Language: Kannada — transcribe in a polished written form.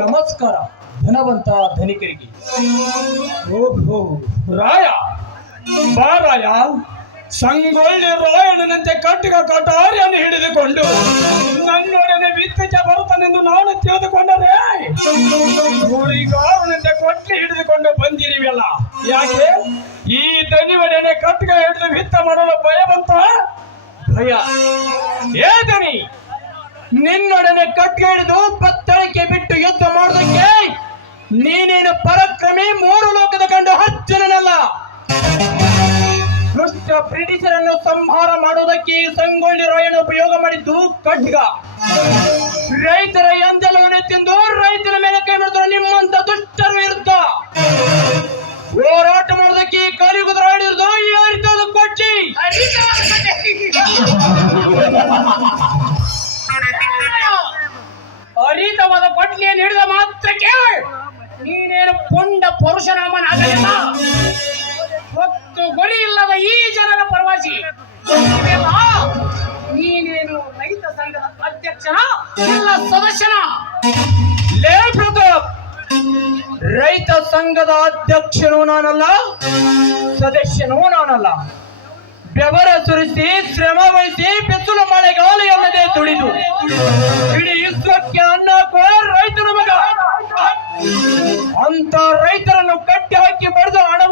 ನಮಸ್ಕಾರ ಧನವಂತ ಧನಿಕರಿಗೆ. ಓಹೋ ರಾಯ ಬಾ ರಾಯ. ಸಂಗೊಳ್ಳಿ ರಾಯಣ್ಣನಂತೆ ಕಟ್ಟಿಗ ಕಟಾರಿಯನ್ನು ಹಿಡಿದುಕೊಂಡು ನನ್ನೊಡನೆ ವಿದ್ಯೆಗೆ ಬರುತ್ತಾನೆಂದು ನಾನು ತಿಳಿದುಕೊಂಡರೆ ಹುಳಿಗಾರನಂತೆ ಕೊಟ್ಟಿ ಹಿಡಿದುಕೊಂಡು ಬಂದಿರಿವಲ್ಲ. ಯಾಕೆ ಈ ದನಿವಡನೆ ಕಟ್ಟಿಗ ಹಿಡಿದು ವಿತ್ತ ಮಾಡಲು ಭಯ ಬಂತ? ಭಯ ಏ ದನಿ, ನಿನ್ನೊಡನೆ ಕಟ್ಟಿಗೆ ಹಿಡಿದು ಬತ್ತಳಿಕೆ ಬಿಟ್ಟು ಯುದ್ಧ ಮಾಡೋದಕ್ಕೆ ನೀನೇನು ಪರಾಕ್ರಮಿ, ಮೂರು ಲೋಕದ ಕಂಡು ಹಚ್ಚನಲ್ಲ. ದುಷ್ಟ ಬ್ರಿಟಿಷರನ್ನು ಸಂಹಾರ ಮಾಡುವುದಕ್ಕೆ ಸಂಗೊಳ್ಳಿ ರಾಯಣ್ಣ ಉಪಯೋಗ ಮಾಡಿದ್ದು ಖಡ್ಗ. ರೈತರ ಎಂದೆಲ್ಲವನ್ನೇ ತಿಂದು ರೈತರ ಮೇಲೆ ಕೈ ಮಾಡಿದ್ರು ನಿಮ್ಮಂತ ದುಷ್ಟರು ವಿರುದ್ಧ ಹೋರಾಟ ಮಾಡೋದಕ್ಕೆ ಕಲಿಯುಗದ ಹಿಡಿದು ಈ ಅರಿತದ ಕೊಚ್ಚಿ ಅರಿತವಾದ ಕೊಟ್ಲಿಯನ್ನು ಹಿಡಿದ ಮಾತ್ರಕ್ಕೆ ನೀನೇನು ಪುಂಡ ಪರಶುರಾಮನಾಗಲಿಲ್ಲ. ಹೊತ್ತು ಗುರಿ ಇಲ್ಲದ ಈ ಜನರ ಪರವಾಸಿ ನೀನೇನು ರೈತ ಸಂಘದ ಅಧ್ಯಕ್ಷನ ಇಲ್ಲ ಸದಸ್ಯನ? ಲೇ ಪ್ರತಾಪ್, ರೈತ ಸಂಘದ ಅಧ್ಯಕ್ಷನೂ ನಾನಲ್ಲ, ಸದಸ್ಯನೂ ನಾನಲ್ಲ. ಬೆವರ ಸುರಿಸಿ ಶ್ರಮ ವಹಿಸಿ ಬಿಸಿಲು ಮಳೆಗಾಲ ಎನ್ನದೇ ದುಡಿದು ಇಡೀ ವಿಶ್ವಕ್ಕೆ ಅನ್ನ ರೈತನ ಮಗ. ಅಂತ ರೈತರನ್ನು ಕಟ್ಟಿ ಹಾಕಿ ಬಡಿದು ಹಣ